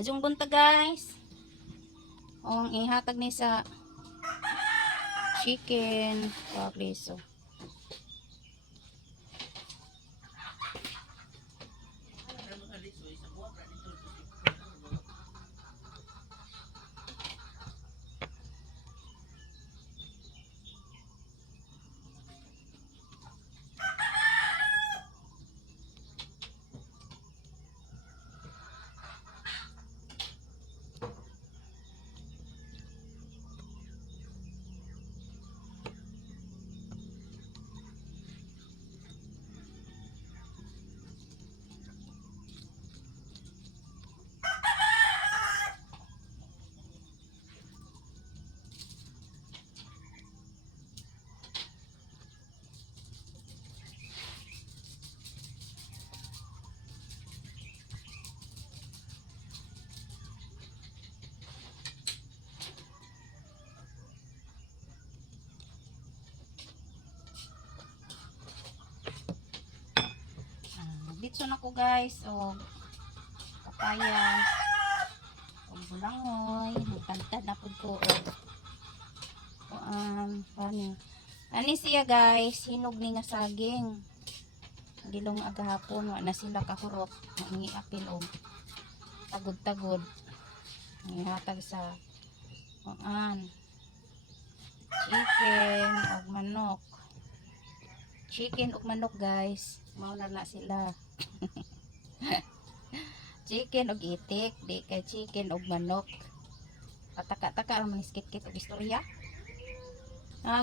Ajong bunta guys. Ang ihatag ni sa chicken pagliso. Ditso na ko guys o papaya o bulangoy magkantad na po ko o ani siya guys hinog ni nga saging gilong agahapon wa na sila kahurot mangi apil og tagod-tagod ihatag sa chicken ug manok guys mao na sila. Chicken og itik di kay chicken og manok pataka-taka man kit-kit og istorya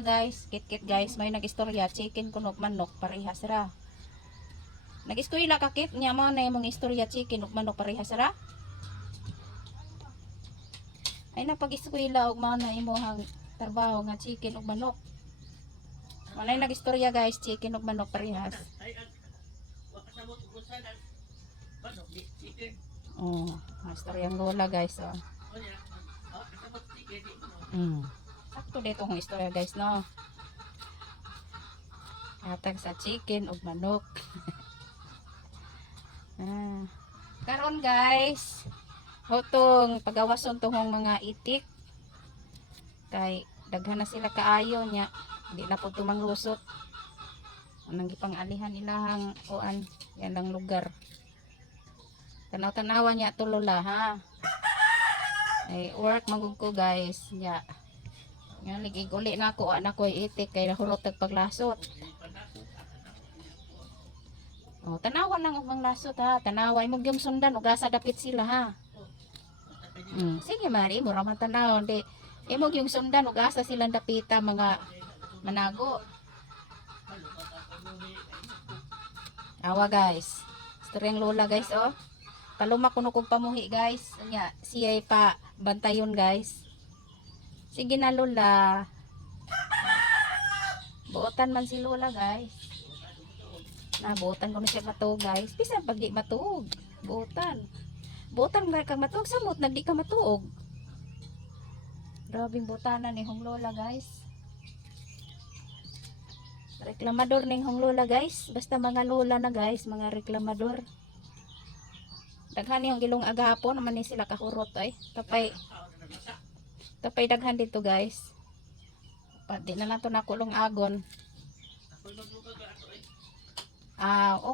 guys kit-kit guys may nag-istorya chicken kuno og manok parehas ra nag-istorya ka kit nya mao na imong istorya chicken og manok parehas ra ay napag-istorya og mao na imong trabaho nga chicken og manok manay nag-istorya guys chicken og manok parehas. Oh, istorya ang lola guys oh. Sakto dito ang istorya guys no. Hatag sa chicken ug manok. Karon guys, hutong pagawason tuhong mga itik. Kay daghan na sila kaayo nya, di na po tumanglusot. Anang gipangalihan ilahang kuan yan lang lugar. Tanaw-tanawa niya to lola ha. Ay work magud ko guys nya. Nga ligig-uli na ako anak ko itik kay nahurot tag paglasot. Oh, tanawan lang og lasot ha. Tanaway mo gyud sundan ug asa dapit sila ha. Sige mari mo ra man tanawon di. Imo yung sundan ug asa silang dapita mga manago. Awa guys. Storyang lola guys oh. Paluma kuno kog pamuhi guys. Nya siya pa bantayon guys. Sige na lola. Buotan man si lola guys. Buotan ko na siya matuog guys. Bisan pag di matuog. Buotan. Buotan nga kang matuog. Samot nagdi ka matuog. Grabing buotanan ni hong lola guys. Reklamador ning hong lola guys. Basta mga lola na guys. Mga reklamador. Daghan yung gilong agahapon naman ni sila kahurot ay. Tapay daghan dito guys. Pati na lang to nakulong agon.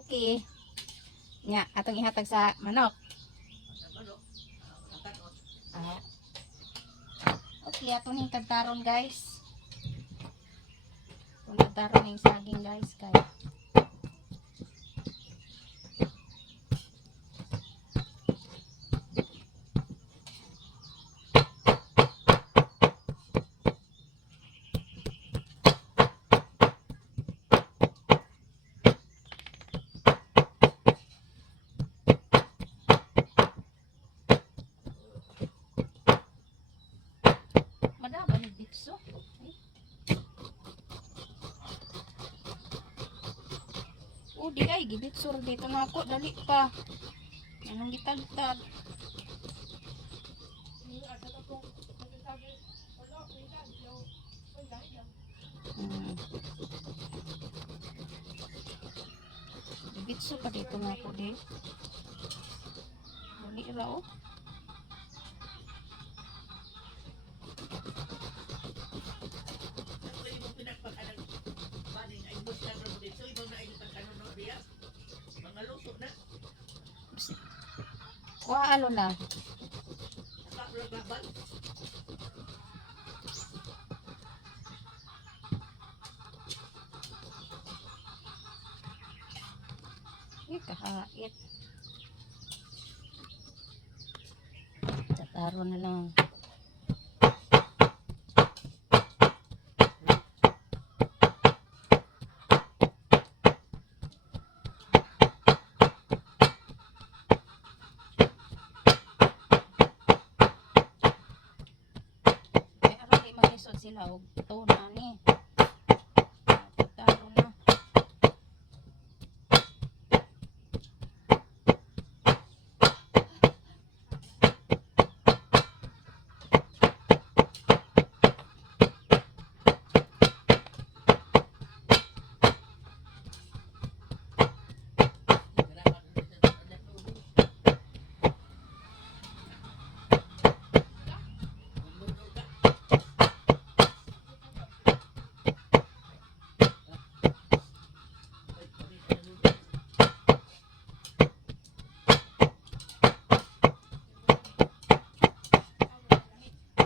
Okay. Nya, atong ihatag sa manok. Okay, atong yung kantaron guys. Atong kantaron yung saging guys. Kaya madaba ni bitso. Di ay gibitsur dito na ako dali pa. Anong gitagtag? Gibitsur pa dito na ako di. Dali ra oh. Kuha alo na. Kahait. Tataro na lang. Mag-isod sila og tuna ni. Tataro na.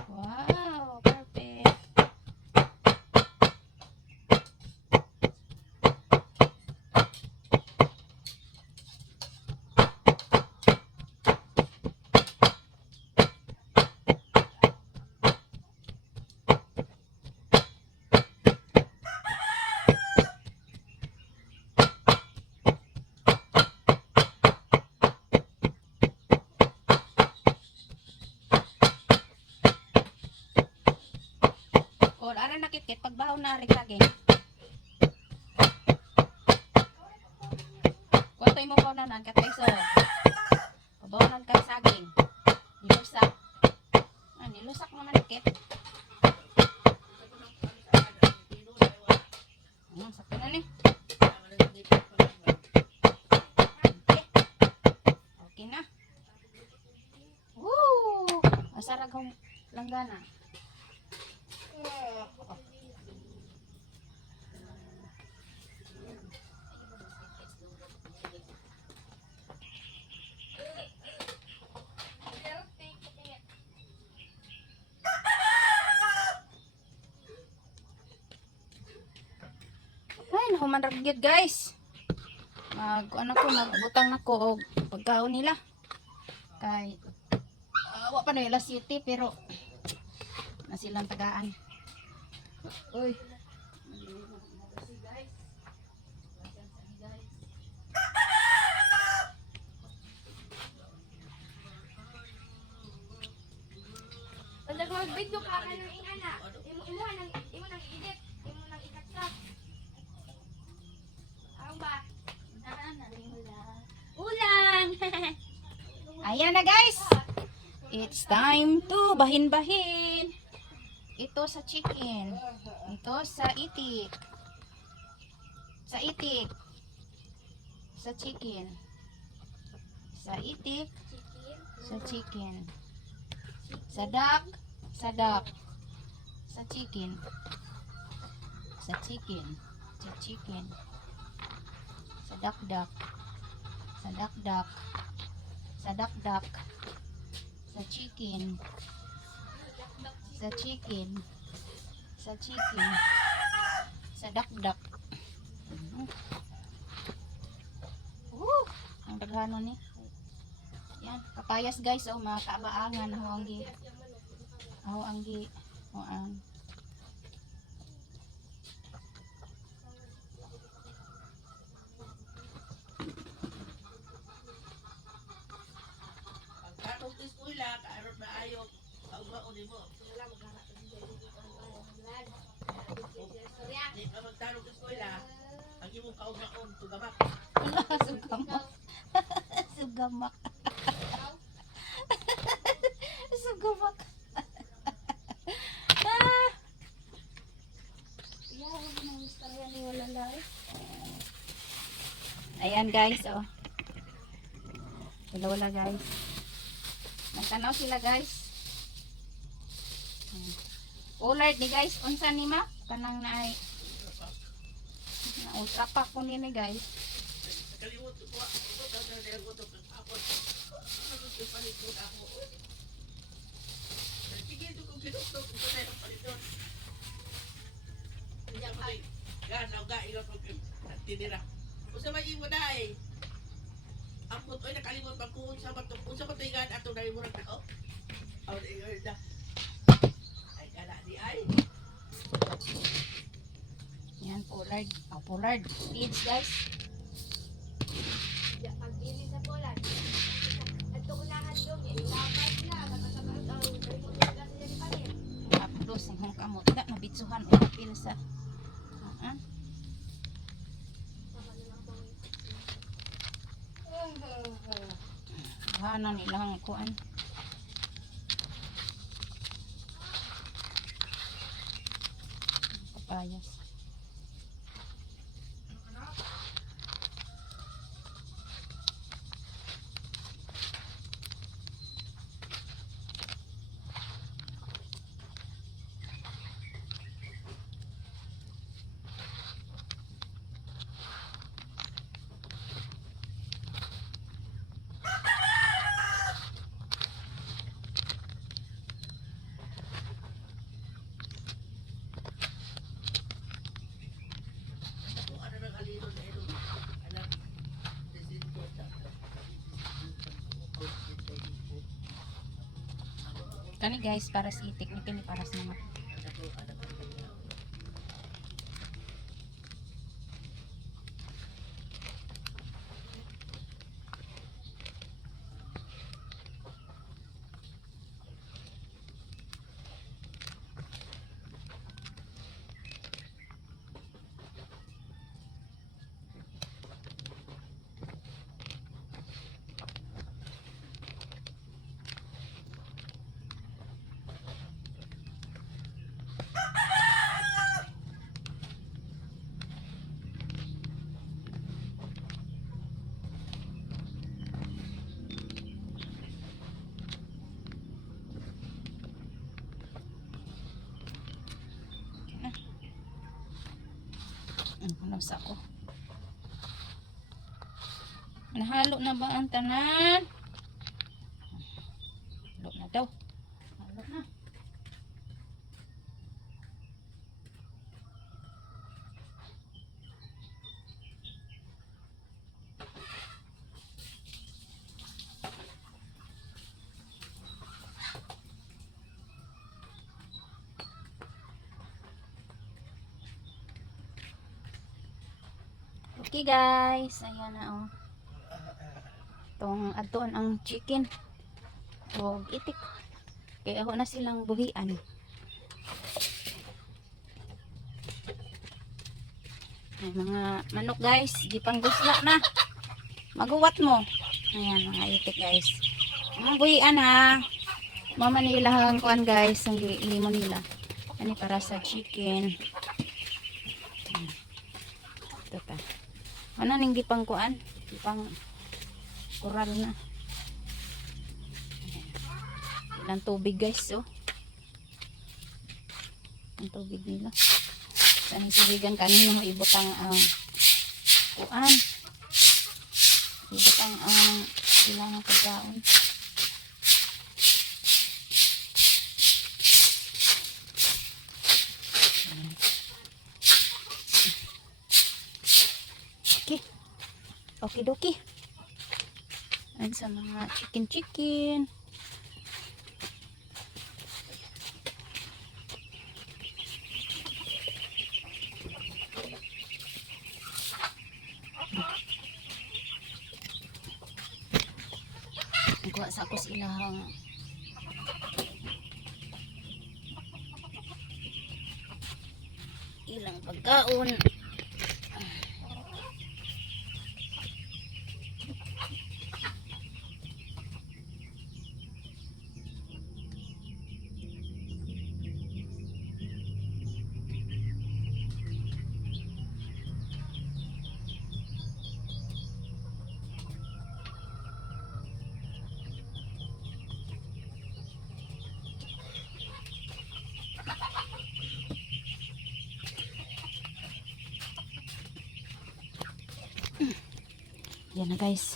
Wow, perfect. O, ara nakit-kit pagbahaw na rin lagi. Kuwento mo ko na katay so. Pabawanan ka saging. Nilusak. Nilusak naman kit. Sakto na ni. Okay na. Woo! Asarag ang langgana. Ay, nahuman ragyod guys. Magbutang na ko og pagkaon nila. Kay wa pa na alas 7 pero na silang tagaan. Uy. Pag mag-video ka ng ingana, imo nang i-edit, imo nang i-cut. Ang ba? Ulang. Ayan na guys. It's time to bahin-bahin. Ito sa chicken. Ito sa itik. Sa itik. Sa chicken. Sa itik. Sa chicken. Sa duck. Sa duck. Sa chicken. Sa chicken. Sa chicken. Sa duck-duck. Sa duck-duck. Sa duck-duck. Sa chicken. Sa chicken. Sa chicken. Sa duck-duck. Ang daghano ni. Yan, kapayas guys, oh, mga kaabaangan ho ang gi. Ho ang gi. Ho ang Katong eskwela, kaarot na ayo, kaugmaon mo. Di ka magtarong sa eskwela, ang imong kaugmaon, tugamak. sugamak. Sugamak. Sugamak. Ayan guys, oh. Wala guys. Magtanaw sila guys. Ulard ni guys, unsa ni ma? Kanang naay O, tapak ko nini guys. Nakalimutan ko. Ako gagawin ko ito. Ako. Ano ito palikod ako? Sige, ito kong pinuktok. Ito na yung palidon. Kanya ko ay. Gan, nauga. Ikaw kong tinira. Kung sa may imo na eh. Ang putoy nakalimutan ko kung sa batok. Kung sa batoy gan, ato na yung murag tao. Aw, na yung na. Ay, kana di ay. Yan, pollard. O, pollard. Feeds guys. Pag-ili sa polan. At unahan doon, ilapat na. Nakasabataw. Kaya mo talaga sila ni Panin. Tapos, yung kamot. Da, nabitsuhan. O, napil sa... Sama na lang po. Hana nilang kuan. Papayas. Kung ano nang alino na ito. Anak. Desinto. Kani guys, para sa itik. Ni kini para sa mga. Ano sa ko? Nahalo na ba ang tanan? Halo na daw. Halo na. Okay guys, ayan na oh. Itong adoon ang chicken. O itik. Kaya ako na silang buhian. Ay, mga manok guys, di pang gusla na. Maguwat mo. Ayan mga itik guys. Mga buhian ha. Mama nila ang kuan guys, ang limon nila. Ano para sa chicken. Ito pa. Ano ning gipang kuan? Gipang kural na. Ilang tubig guys, oh. Ang tubig nila. Saan tubigan kanina ibutang ang kuan. Ibutang ang ilang pagkaon. Okay. Okay doki. Ayan sa mga chicken. Kuha sa ako silang ilang pagkaon. Ayan na guys.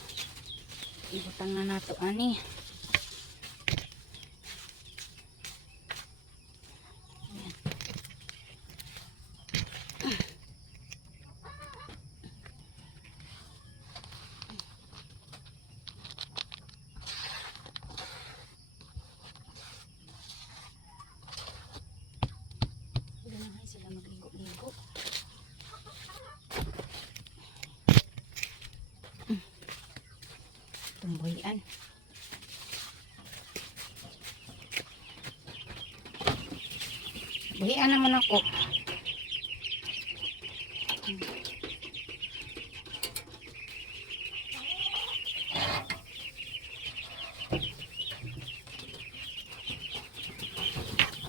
Ibutang na nato ani. Hindi na nga sila magligo-ligo. Tumboyan. Buhian naman ako.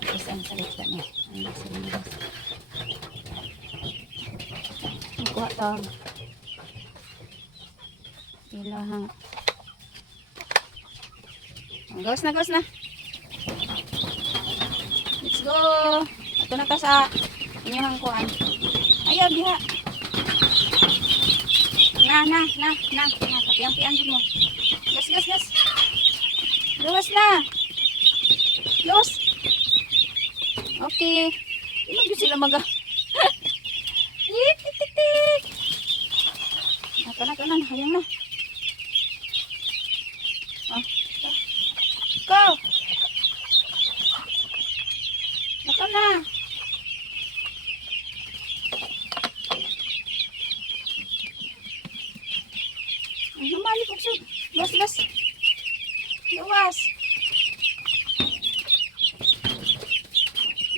Tapos ang salita niya. Ang sila nila. Magkuha tawag. Ilahang. Gawas na, gawas na. Let's go. Ato na ka sa inyong kuan. Ayaw, diha. Na. Kapiang-piang mo. Gas. Gawas na. Gawas. Okay. Ilang yun sila maga. Tik. Ato na. Ayaw na. Go! Naka na! Ang lumali ko siya. Gas. Gawas.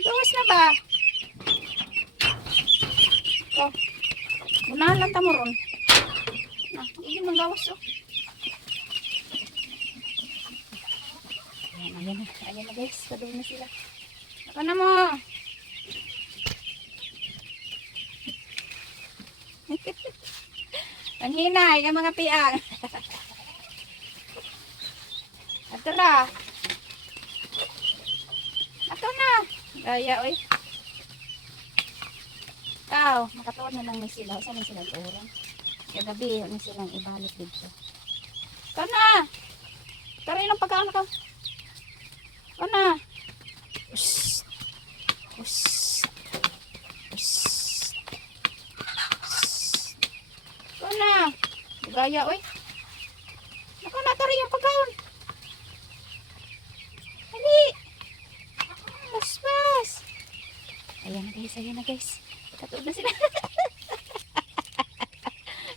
Gawas na ba? Oh. Unahan lang tamo ron. Hindi man gawas oh. Ayan na guys, kadul na sila. Naka na mo. Ang hinay, ang mga piang. Ato na. Gaya, oy. Makatuon na lang na sila. Saan na sila turon? Kagabi, yun silang ibalik dito. Ito na. Tara ilang pagkaan ka. Ana. Ush. Ana. Gaya oy. Nako na tari yung pagkaon. Dali. Pas. Ayan na guys. Katuod na sila.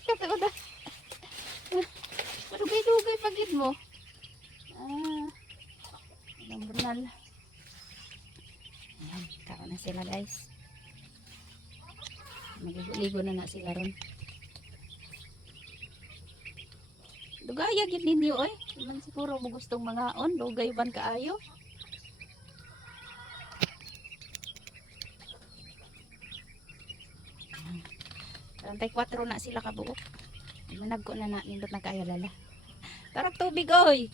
Katuod na. Madugay-dugay pagid mo. Bunal. Ayan, kaon na sila guys. Magligo na sila ron. Dugaya gid ninyo oy. Man siguro mo gustong mangaon, dugay ban kaayo. Tantay 4 na sila kabuok. Managko na nindot na kaayo lala. Tarap tubig oy.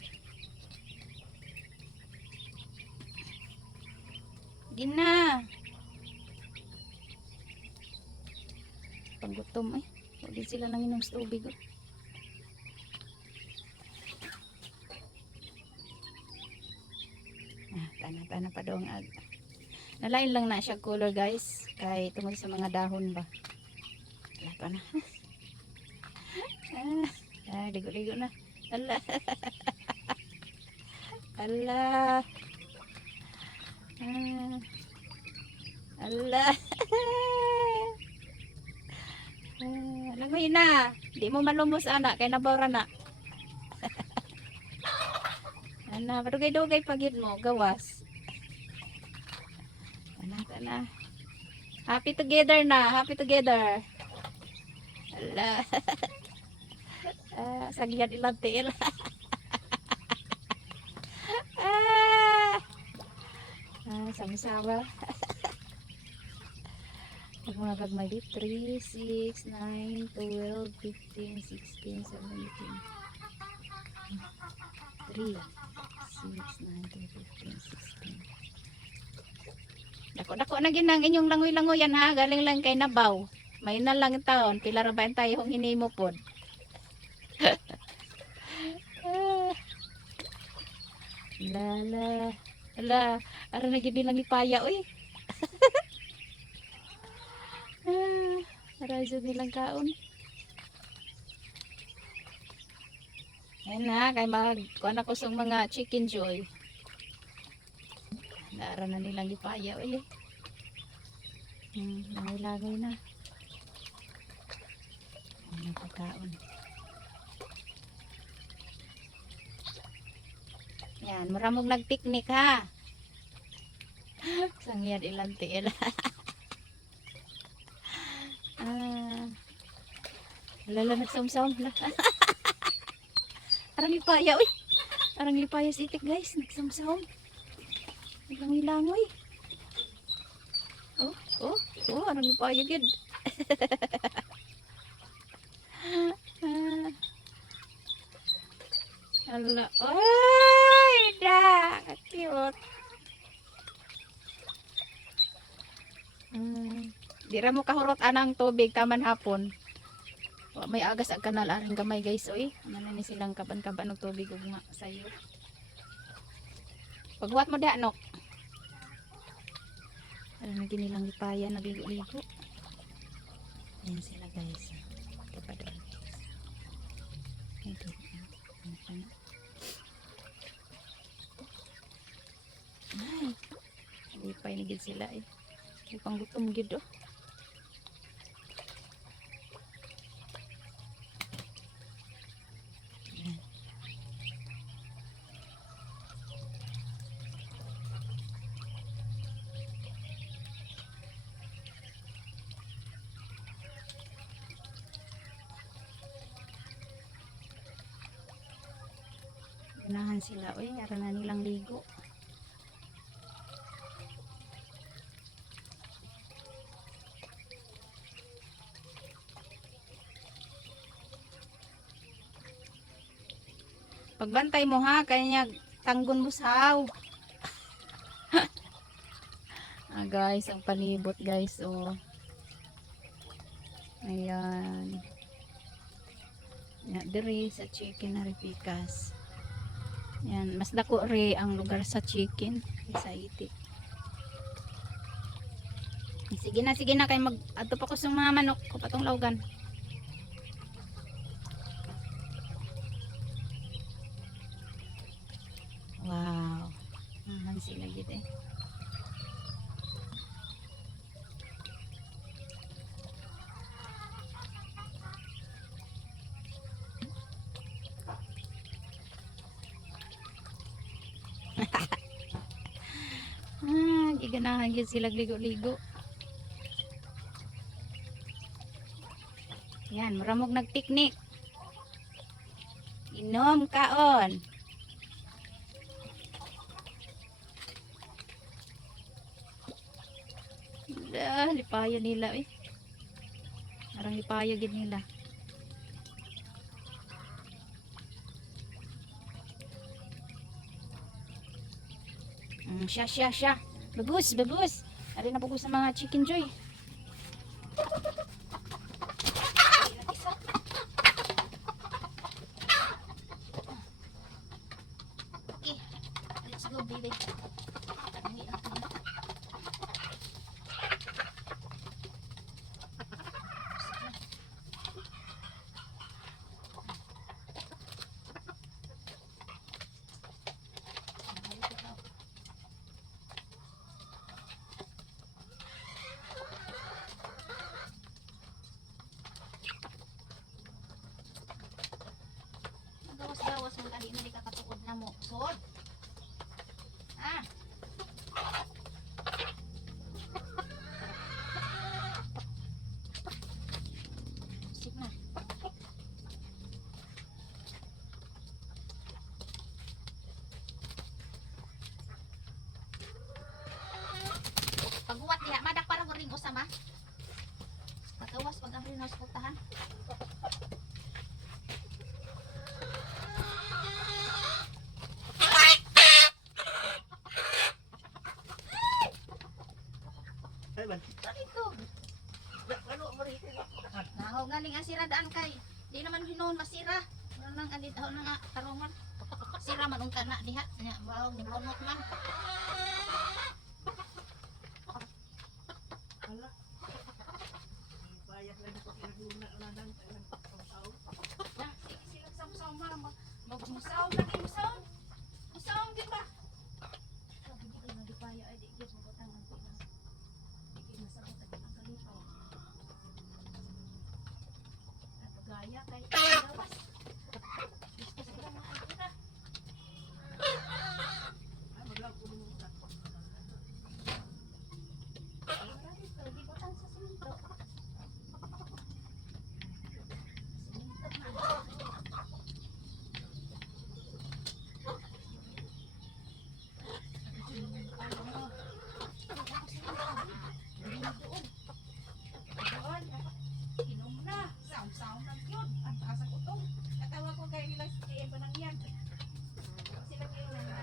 Gina. Panggutom eh. Hindi sila nang inom sa tubig. Tana pa daw ang ag. Nalain lang na siya color guys. Kay tungkol sa mga dahon ba. Wala pa na. Ligo-ligo na. Ala. Allah. Langoy na. Di mo malumos anak kay nabawra na. Ana, padugay-dugay pagid mo gawas. Ana. Happy together na. Happy together. Allah. Sagyad ilang tiil. Sama-sama. Ako mga pagmali 3, 6, 9, 12, 15, 16, 17 3, 6, 9, 12, 15, 16 Dako na ginang inyong langoy-langoyan ha. Galing lang kay Nabaw. May na lang taon. Pila ra ba tayo kung hinimo pod. Lala. Ala, ara na gid nilang ipaya oy. Ara jud nilang kaon. Ayan na, kay kuan ako sa mga chicken joy. Ara na nilang ipaya oy. Lagay na. Ano pagkaon. Yan, maramog nag-picnic ha. Sangyan ilang tiil. Lala nagsawsaw. Arang lipaya, uy. Arang lipaya si Itik, guys. Nagsawsaw. Langoy. Arang lipaya, gid. Ala, oy, dah, cute. Di ra mo kahurot anang tubig taman hapon. May agas ang kanal aring gamay guys, oy. Ano ni silang kaban-kaban ng tubig ug nga sayo. Pagbuhat mo da nok. Ano na ginilang lipaya nagligo-ligo. Ayan sila guys. Kapadaan. Ito. Ay, lipay na gid sila eh. May panggutom gid oh. Ganahan sila oy, ara na nilang ligo. Pagbantay mo ha, kanya tanggon mo saw. Guys, ang palibot guys, oh. Ayan. Yan, diri sa chicken na repikas. Yan, mas dako ri ang lugar sa chicken sa Itik. Sige na kay mag adto pa ko sa mga manok ko patong lawgan. Wow. Sila gid eh. Giganahan gid sila ligo-ligo. Yan, maramog nag-picnic. Inom kaon. Lipaya nila eh. Parang lipaya gid nila. Siya. Bagus. Ari na bagus sa mga chicken joy. Okay, let's go baby. Gawas mo kali na katukod na mo. Sod. Sip na. Pagbuhat diha, madak para ko ring usama. Pagawas pag ang rin hospitahan. Naho galing ang sira daan kay di naman hinuon masira nang alit nang karongan sira man unta na diha nya bawog bunot man. Hala. Bayad lang ko kinaguna lang ng tao. Na, sige silang sama-sama. Magmusaw lagi, musaw. Musaw, di ba? Sabi ko na di kaya, ay di gid mo butang ang tina. Di gid masabot ang kalipaw. At gaya kay lawas. Gusto ko lang makakita. Ay maglaw ko mo ta. Marami to, di butang sa simento. Simento man. Inom na, saw-saw na yun. Ang taas ako to. Katawa ko kayo nila si Eva nang yan. Sila kayo na